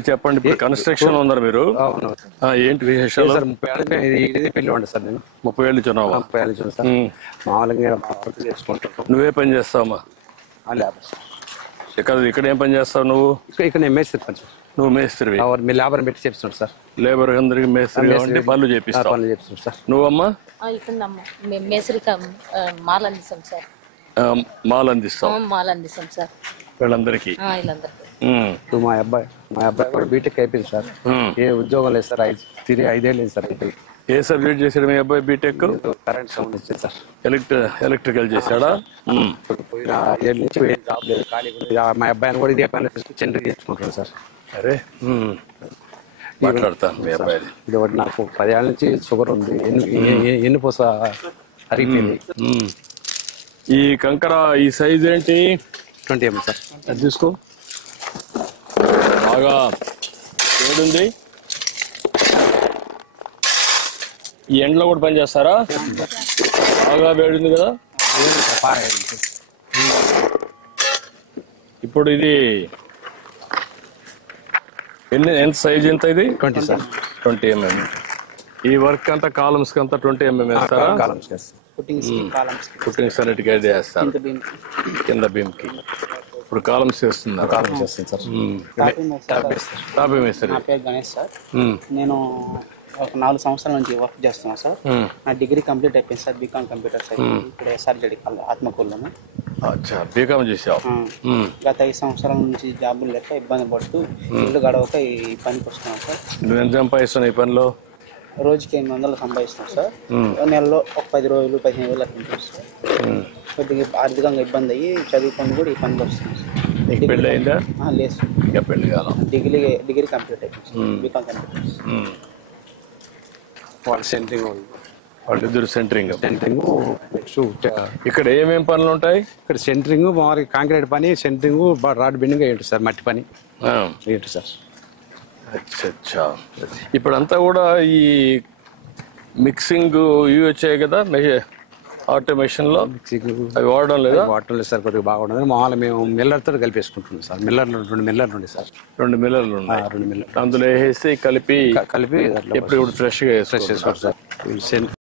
ఏంటి చెప్పండి, ఇప్పుడు కన్స్ట్రక్షన్ ఉన్నారు మీరు? ఏంటి విశేషాలు? 30 ఏళ్ళ పెళ్లి ఉండే సార్. నేను 30 ఏళ్ళు చున్నావా? 30 ఏళ్ళు సార్. మామూలుగా చేసుకుంటాను. నువ్వే పని చేస్తావమ్మా? ఇక్కడ ఏం పని చేస్తావు నువ్వు? ఇక్కడ నేను మేస్త్రి పని. నువ్వు మేస్త్రివి? మీ లేబర్ పెట్టి చేపిస్తున్నాడు సార్. లేబర్ అందరికి మేస్త్రి అంటే పనులు చేపిస్తావు? పనులు చేపిస్తున్నాడు సార్. నువ్వమ్మా? మాల్ అందిస్తాం సార్. మాల్ అందిస్తావు? మాల్ అందిస్తాం సార్ వీళ్ళందరికీ. మా అబ్బాయి కూడా బీటెక్ అయిపోయింది సార్. ఏ ఉద్యోగం లేదు సార్. 5 ఏళ్ళు సార్. ఏ సబ్జెక్ట్ చేశాడు మీ అబ్బాయి? బీటెక్ కరెంట్ సౌండ్ ఇచ్చింది సార్. ఎలక్ట్రికల్ చేశాడా? పోయిన 5 ఏళ్ళ నుంచి జాబ్ లేదు, ఖాళీ. మా అబ్బాయిని కూడా ఇదే పని చెండు చేసుకుంటాడు సార్. అరే మాట్లాడతాను మీ అబ్బాయి. ఇది ఒకటి నాకు 10 ఏళ్ళ నుంచి షుగర్ ఉంది. ఎన్నుపూస అరిగిపోయింది. ఈ కంకర ఈ సైజ్ ఏంటి? 20 mm సార్. అది తీసుకో. బాగా వేడుంది. ఈ ఎండలో కూడా పని చేస్తారా? బాగా వేడుంది కదా. ఇప్పుడు ఇది ఎంత సైజ్? ఎంత ఇది? 20 సార్. 20 mm. ఈ వర్క్ అంతా కాలమ్స్ అంతా 20 mm వేస్తారా? ఫుటింగ్స్ అన్నిటికీ అయితే వేస్తారు కింద బీమ్ కి. ఇప్పుడు కాలమ్స్ వేస్తున్నారు. కాలమ్స్ వేస్తుంది సార్. టాపీ మేస్త్రి. నా పేరు గణేష్ సార్. నేను ఒక 4 సంవత్సరాల నుంచి వర్క్ చేస్తున్నాను సార్. నా డిగ్రీ కంప్లీట్ అయిపోయింది సార్. BCom computer science. ఇప్పుడు ఎస్ఆర్జెడి ఆత్మకూరులోనే. బీకామ్ చేసావు? గత 5 సంవత్సరాల నుంచి జాబులు లేక ఇబ్బంది పడుతూ ఇల్లు గడవక ఈ పనికి వస్తున్నాను సార్. నువ్వు ఎంత సంపాదిస్తున్నావు ఈ పనిలో? రోజుకి 800 సంపాదిస్తున్నాను సార్. నెలలో ఒక 10 రోజులు 15 వేలు అట్లా ఉంటుంది సార్. కొద్దిగా ఆర్థికంగా ఇబ్బంది అయ్యి చదువుకొని కూడా ఈ పనికి వస్తున్నాను సార్. నీకు పెళ్ళి అయిందా? లేదు సార్. ఇంకా పెళ్ళి కాలం. డిగ్రీ కంప్లీట్ అయిపోయింది సార్. BCom computers. వాళ్ళిద్దరు సెంటరింగ్. ఇక్కడ ఇక్కడ ఏమేమి పనులు ఉంటాయి? సెంటరింగ్, మామూలుగా కాంక్రీట్ పని, సెంటరింగ్, రాడ్ బెండింగ్ ఏంటి సార్. మట్టి పని ఏంటి సార్. అచ్చా. ఇప్పుడంతా కూడా ఈ మిక్సింగ్ ఇవి వచ్చాయి కదా ఆటోమేషన్ లో. అవి వాడడం లేదా? వాడటం లేదు సార్. కొద్దిగా బాగుండదు. మామూలుగా మేము మిల్లర్తో కలిపేసుకుంటున్నాం సార్. 2 మిల్లర్లు ఉండే సార్. 2 మిల్లర్లు ఉన్నాయి. 2 మిల్లర్లు అందులో వేసి కలిపి కలిపి ఎప్పుడు ఫ్రెష్గా వేసుకోవచ్చు సార్.